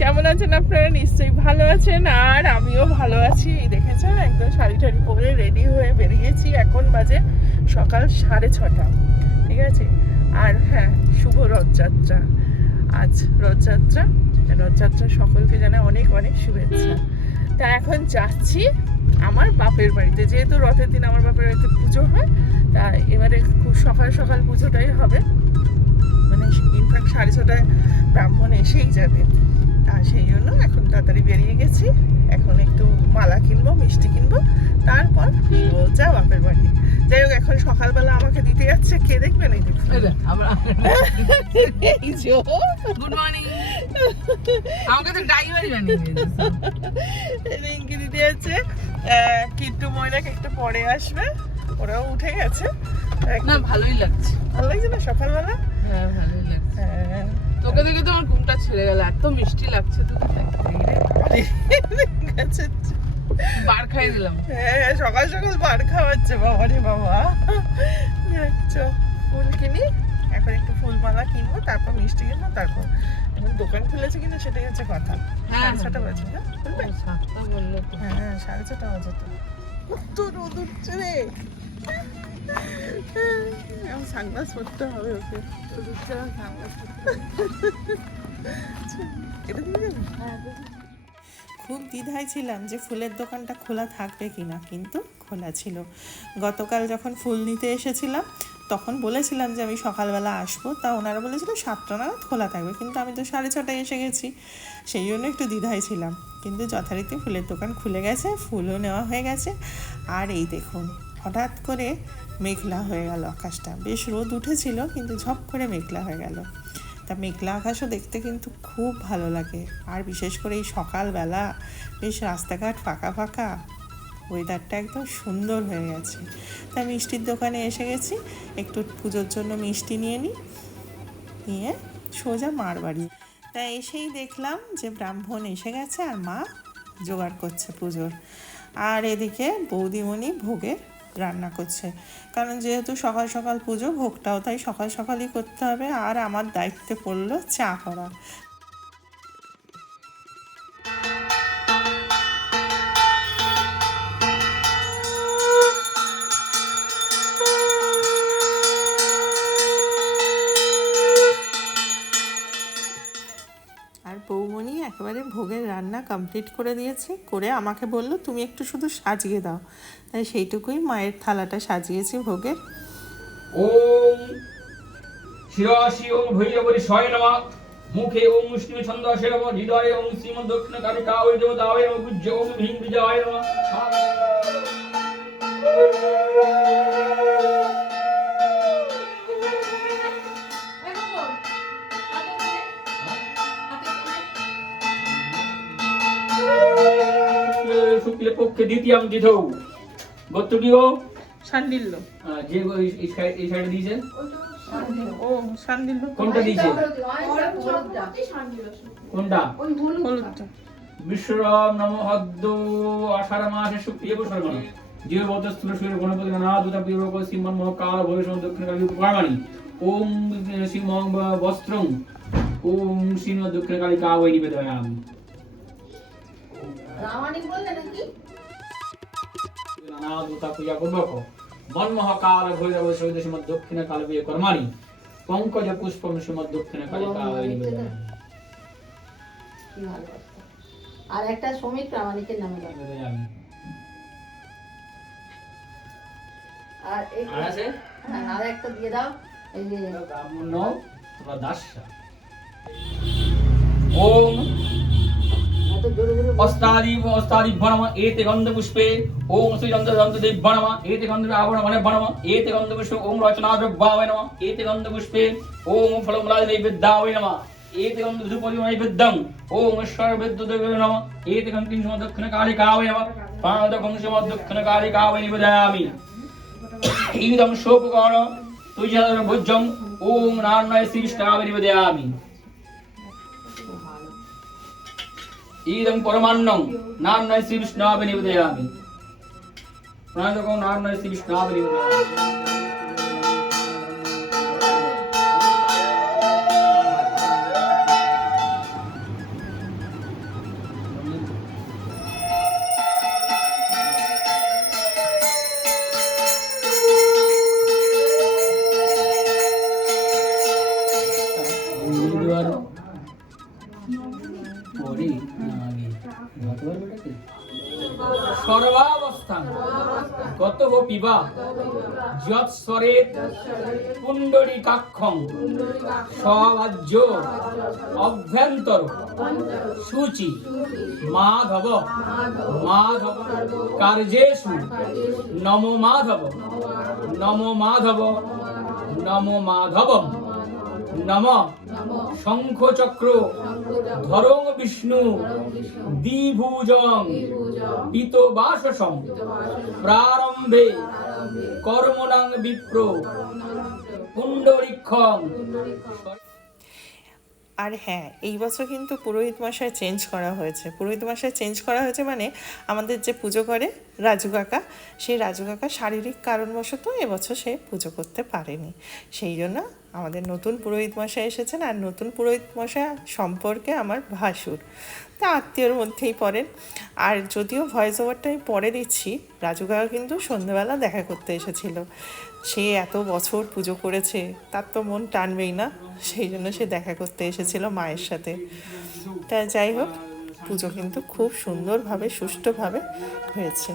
কেমন আছেন আপনারা? নিশ্চয়ই ভালো আছেন, আর আমিও ভালো আছি। দেখেছেন একদম শাড়ি টাড়ি পরে রেডি হয়ে বেরিয়েছি। এখন বাজে সকাল 6:30। ঠিক আছে। আর হ্যাঁ, শুভ রথযাত্রা। আজ রথযাত্রা। রথযাত্রা সকলকে জানাই অনেক অনেক শুভেচ্ছা। তা এখন যাচ্ছি আমার বাপের বাড়িতে, যেহেতু রথের দিন আমার বাপের বাড়িতে পুজো হয়। তা এবারে খুব সকাল সকাল পুজোটাই হবে, মানে ইনফ্যাক্ট 6:30টায় ব্রাহ্মণ এসেই যাবে। আর সেই জন্য এখন তাড়াতাড়ি বেরিয়ে গেছি। এখন একটু মালা কিনবো, মিষ্টি কিনবো, তারপর সোজা বাপের বাড়ি। যাই হোক, এখন সকালবেলা আমাকে দিতে যাচ্ছে, কে দেখবেন? এই দেখুন, গুড মর্নিং। আমাকে তো ড্রাইভারই বানিয়ে দিয়েছে। রিঙ্কি দিতে যাচ্ছে। কিন্তু ময়নাকে একটু পরে আসবে, ওরাও উঠে গেছে। না, ভালোই লাগছে। ভালো লাগছে না সকালবেলা? হ্যাঁ, ভালোই লাগছে। হ্যাঁ, তোকে দেখে তো আমার ঘুমটা ছেড়ে গেল, এত মিষ্টি লাগছে তোকে। বার খাইয়ে দিলাম। হ্যাঁ, সকাল সকাল বার খাওয়াচ্ছে বাবা রে বাবা। দেখছো, ফুল কিনি, এখন একটু ফুলমালা কিনবো, তারপর মিষ্টি কিনবো, তারপর এখন দোকান খুলেছে কিনা সেটাই হচ্ছে কথা। 6:30 বাজে। হ্যাঁ, খুলবে? 7টা বললো তো। হ্যাঁ, 6:30 বাজে তো। কত রোদ উঠছে রে। এখন সানগ্লাস পরতে হবে ওকে। রোদ উঠছে, আমার সানগ্লাস পরতে হবে। এটা দিয়ে যাবে? হ্যাঁ, খুব দ্বিধায় ছিলাম যে ফুলের দোকানটা খোলা থাকবে কিনা, কিন্তু খোলা ছিল। গতকাল যখন ফুল নিতে এসেছিলাম তখন বলেছিলাম যে আমি সকালবেলা আসবো, তা ওনারা বলেছিল 7টা নাগাদ খোলা থাকবে, কিন্তু আমি তো 6:30টায় এসে গেছি, সেই জন্য একটু দ্বিধায় ছিলাম। কিন্তু যথারীতি ফুলের দোকান খুলে গেছে, ফুলও নেওয়া হয়ে গেছে। আর এই দেখুন, হঠাৎ করে মেঘলা হয়ে গেল আকাশটা। বেশ রোদ উঠেছিল, কিন্তু ঝপ করে মেঘলা হয়ে গেল। তা মেঘলা আকাশও দেখতে কিন্তু খুব ভালো লাগে, আর বিশেষ করে এই সকালবেলা বেশ রাস্তাঘাট ফাঁকা ফাঁকা, ওয়েদারটা একদম সুন্দর হয়ে গেছে। তা মিষ্টির দোকানে এসে গেছি, একটু পুজোর জন্য মিষ্টি নিয়ে সোজা মার বাড়ি। তা এসেই দেখলাম যে ব্রাহ্মণ এসে গেছে আর মা জোগাড় করছে পুজোর। আর এদিকে বৌদিমণি ভোগের রান্না করছে, কারণ যেহেতু সকাল সকাল পুজো, ভোগটাও তাই সকাল সকালই করতে হবে। আর আমার দায়িত্বে পড়লো চা করা। আর বৌমণি একেবারে ভোগের রান্না কমপ্লিট করে দিয়েছে, করে আমাকে বলল তুমি একটু শুধু সাজিয়ে দাও। তাই সেইটুকুই মায়ের থালাটা সাজিয়েছি ভোগের। ওম শিরাশি ওম ভৈরবরি শয় নমঃ মুখে ওম মুষ্টিমে ছন্দাসে নমঃ হৃদয়ে ওম শ্রীমদ দক্ষিণ কালিকায় দেবতায় নমঃ গুজ্জ ওম ভীম বিজয় নমঃ। শুক্লে পক্ষে দ্বিতীয়াং তিথৌ গোত্রটিও শান্ডিল্য। যে এই সাইডে দিয়েছে, ও শান্ডিল্য কোনটা দিয়েছে? কোনটা? হলুদটা। বিশ্বরাম নম হদ্দ আষাঢ় মাসে শুক্লিয় বর্ষণ জীব বদ্ধস্থূল শরীর গণপতি না দুটা পূর্বক শ্রীমন মহাকাল ভবিষ্যৎ দক্ষিণ কালী পারমানি ওম শ্রীমং বস্ত্রং ওম শ্রীমদ দক্ষিণ কালী কাওয়াই নিবেদয়ামি। রামানি বললে নাকি না দুটা পূজা পূর্বক মন মহাকাল ভৈরব সহিত শ্রীমদ দক্ষিণ কালী কর্মাণি পঙ্কজ পুষ্পম শ্রীমদ দক্ষিণ কালী কাওয়াই নিবেদয়ামি। কি ভালো কথা। আর একটা শ্রমিক প্রামাণিকের নামে দাও। আর আর আছে? হ্যাঁ, আর একটা দিয়ে দাও। এই যে ব্রাহ্মণ তোমরা দাসা। ওম এত জোরে জোরে অস্তাদি বনম এতে গন্ধ পুষ্পে ওম শ্রী যন্ত্র যন্ত্র দেব বনম এতে গন্ধ আবরণ বনে বনম এতে গন্ধ পুষ্পে ওম রচনা দ্রব্যায় নমঃ এতে গন্ধ পুষ্পে ওম ফলমূলাদি নৈবেদ্যায় নমঃ এতে গন্ধ ধূপদি নৈবেদ্যং ওম সর্ববেদ্য দেবে নমঃ এতে গন্ধ তিন সময় দক্ষিণ কালিকায় নমঃ পাঁচ কংসম দক্ষিণ কালিকায় নিবেদয়ামি। ইদং শোপকর্ণ তুজর ভুজং ওম নারায়ণ শ্রী বিষ্ণাবে নিবেদয়ামি। ইদং পরমান্নং নারায়ণ শ্রী বিষ্ণাবে নিবেদয়ামি। প্রাণকং নারায়ণ শ্রী বিষ্ণাবে নিবেদয়ামি। সর্বাবস্থান গত পিবা যৎস্বরেত পুণ্ডরীকাক্ষং স্বভাজ্য অভ্যন্তর সূচি মাধব মাধব কার্যেষু নমো মাধব নমো মাধব নমো মাধবম নম শঙ্খচক্র ধরং বিষ্ণু দ্বিভুজং পিতবাসসম প্রারম্ভে কর্মণাং বিপ্র পুণ্ডরীক্ষং। আর হ্যাঁ, এই বছর কিন্তু পুরোহিত মশাই চেঞ্জ করা হয়েছে। পুরোহিত মশাই চেঞ্জ করা হয়েছে মানে আমাদের যে পুজো করে রাজু কাকা, সেই রাজু কাকা শারীরিক কারণবশত এবছর সে পুজো করতে পারেনি। সেই জন্য আমাদের নতুন পুরোহিত মশাই এসেছেন। আর নতুন পুরোহিত মশাই সম্পর্কে আমার ভাসুর, তা আত্মীয়র মধ্যেই পড়েন। আর যদিও ভয়েস ওভারটা আমি পরে দিচ্ছি, রাজু কাকা কিন্তু সন্ধ্যেবেলা দেখা করতে এসেছিল। সে এত বছর পুজো করেছে, তার তো মন টানবেই না, সেই জন্য সে দেখা করতে এসেছিল মায়ের সাথে। তা যাই হোক, পুজো কিন্তু খুব সুন্দরভাবে সুষ্ঠুভাবে হয়েছে।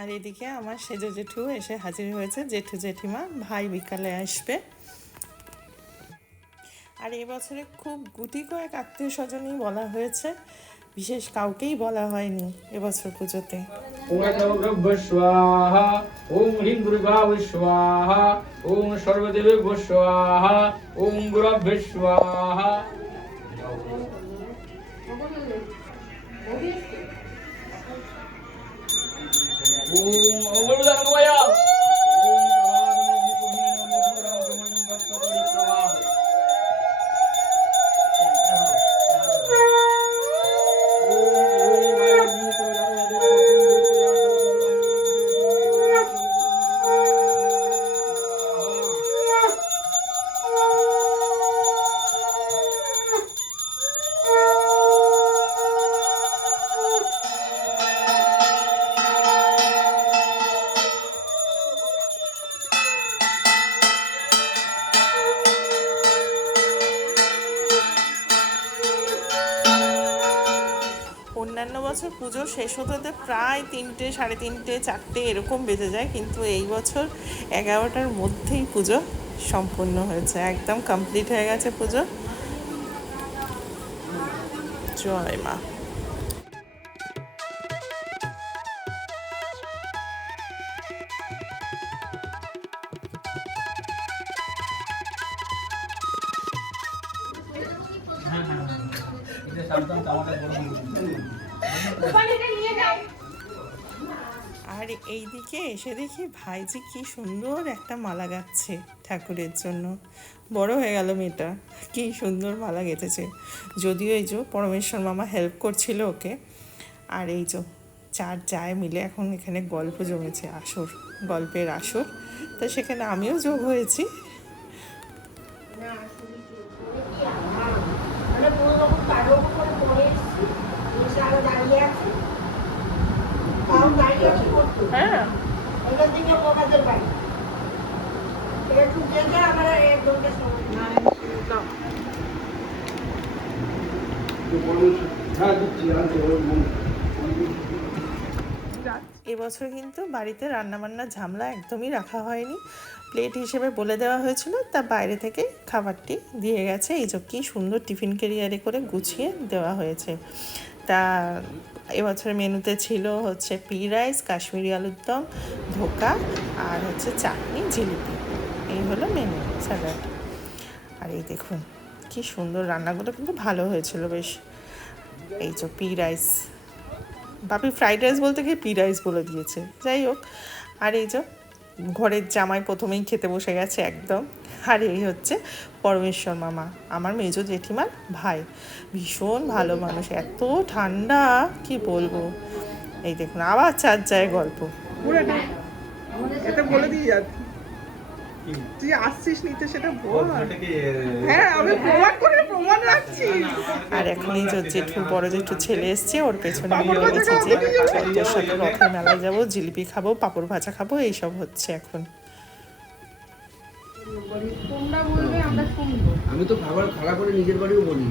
আর এদিকে আমার সেজো জেঠু এসে হাজির হয়েছে, জেঠু জেঠিমা, ভাই বিকালে আসবে। আর এবছরে খুব গুটি কয়েক আত্মীয় স্বজনই বলা হয়েছে, বিশেষ কাউকেই বলা হয়নি এবছর পুজোতে। স্বাহা ওং হ্রিং দুর্গায় স্বাহা ওং সর্বদেবেভ্যো স্বাহা ওং গুরুভ্যো স্বাহা। ওম অবলুদানময় ওম অন্যান্য বছর পুজো শেষ হতে হতে প্রায় 3টে, 3:30, 4টে এরকম বেজে যায়, কিন্তু এই বছর 11টার মধ্যেই পুজো সম্পূর্ণ হয়েছে, একদম কমপ্লিট হয়ে গেছে পুজো। জয় মা। আর এইদিকে এসে দেখি ভাইজি কি সুন্দর একটা মালা গাচ্ছে ঠাকুরের জন্য। বড় হয়ে গেল মেয়েটা, কি সুন্দর মালা গেঁথেছে। যদিও এই যে পরমেশ্বর মামা হেল্প করছিল ওকে। আর এই যে 4 জায় মিলে এখন এখানে গল্প জমেছে, আসর, গল্পের আসর। তো সেখানে আমিও যোগ হয়েছি। হ্যাঁ, এবছর কিন্তু বাড়িতে রান্নাবান্নার ঝামেলা একদমই রাখা হয়নি। প্লেট হিসেবে বলে দেওয়া হয়েছিল, তা বাইরে থেকে খাবারটি দিয়ে গেছে। এই যে কি সুন্দর টিফিন ক্যারিয়ারে করে গুছিয়ে দেওয়া হয়েছে। তা এবছর মেনুতে ছিল হচ্ছে পি রাইস, কাশ্মীরি আলুর দম, ধোকা আর হচ্ছে চাটনি, জিলিপি। এই হলো মেনু, স্যালাড। আর এই দেখুন কি সুন্দর, রান্নাগুলো কিন্তু ভালো হয়েছিল বেশ। এই যে পি রাইস, বাপি ফ্রাইড রাইস বলতে গিয়ে পি রাইস বলে দিয়েছে, যাই হোক। আর এই যে ঘরের জামাই প্রথমেই খেতে বসে গেছে একদম। আর এই হচ্ছে পরমেশ্বর মামা, আমার মেজো জেঠিমার ভাই, ভীষণ ভালো মানুষ, এত ঠান্ডা কি বলবো। এই দেখুন আবার 4 জায়গায় গল্প। এটা বলে দিয়ে যাচ্ছি। তুই আসছিস নিতে সেটা বল। হ্যাঁ আমি প্রমাণ রাখছি। আর এখন এই যে জেঠুর বড় জেঠুর ছেলে এসছে, ওর পেছনে আমি বলেছি যে তোর সাথে রথের মেলায় যাবো, জিলিপি খাবো, পাঁপড় ভাজা খাবো, এইসব হচ্ছে এখন। তোমরা বলবে আমরা শুনবো। আমি তো খাবার খারাপ করে নিজের বাড়িও বলি।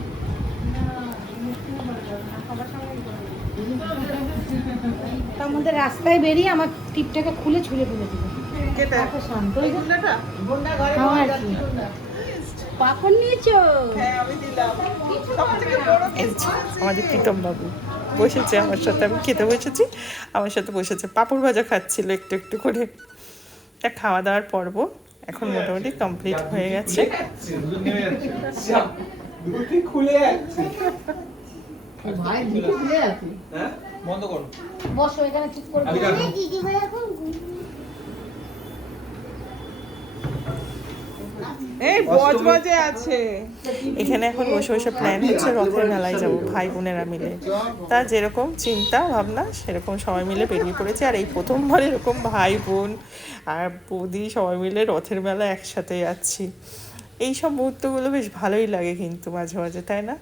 তার মধ্যে রাস্তায় বেরিয়ে আমার টিপটাকে খুলে ছুঁড়ে ফেলে দিল। তারপর শান্ত হয়ে গেল। খাওয়ার কি? পাপড় নিয়েছো? এই যে আমাদের প্রীতম বাবু বসেছে আমার সাথে, আমি খেতে বসেছি, আমার সাথে বসেছে, পাঁপড় ভাজা খাচ্ছিল একটু একটু করে। তা খাওয়া দাওয়ার পর্ব এখন মোটামুটি কমপ্লিট হয়ে গেছে। ভাই দুটো খুলে আছে। বন্ধ করো। বসো এখানে ঠিক করে। এই বজবজে আছে। এখানে এখন বসে বসে প্ল্যান হচ্ছে রথের মেলায় যাব ভাই বোনেরা মিলে। তা যেরকম চিন্তা ভাবনা সেরকম সবাই মিলে বেরিয়ে পড়েছে। আর এই প্রথমবার এরকম ভাই বোন আর বৌদি সবাই মিলে রথের মেলায় একসাথে যাচ্ছি। এই সব মুহূর্তগুলো বেশ ভালোই লাগে কিন্তু মাঝে মাঝে, তাই না?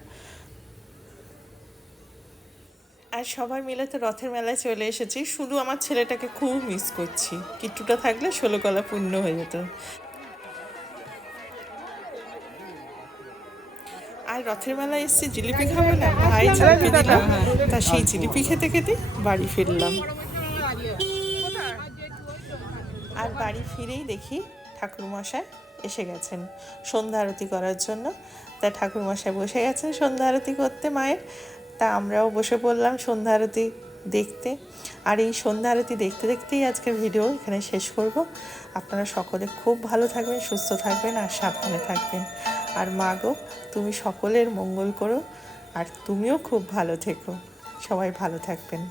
আর সবাই মিলে তো রথের মেলায় চলে এসেছি। শুধু আমার ছেলেটাকে খুব মিস করছি। কিট্টুটা থাকলে 16 কলা পূর্ণ হয়ে যেত। আর রথের মেলায় এসেছি জিলিপি খাবো না, ভাই জিলিপি দিলাম, তা সেই জিলিপি খেতে খেতে বাড়ি ফিরলাম। আর বাড়ি ফিরেই দেখি ঠাকুরমশাই এসে গেছেন সন্ধ্যা আরতি করার জন্য। তা ঠাকুরমশাই বসে গেছেন সন্ধ্যা আরতি করতে মায়ের। তা আমরাও বসে পড়লাম সন্ধ্যা আরতি দেখতে। আর এই সন্ধ্যা আরতি দেখতে দেখতেই আজকের ভিডিও এখানে শেষ করব। আপনারা সকলে খুব ভালো থাকবেন, সুস্থ থাকবেন আর সাবধানে থাকবেন। আর মা গো, তুমি সকলের মঙ্গল করো, আর তুমিও খুব ভালো থেকো। সবাই ভালো থাকবেন।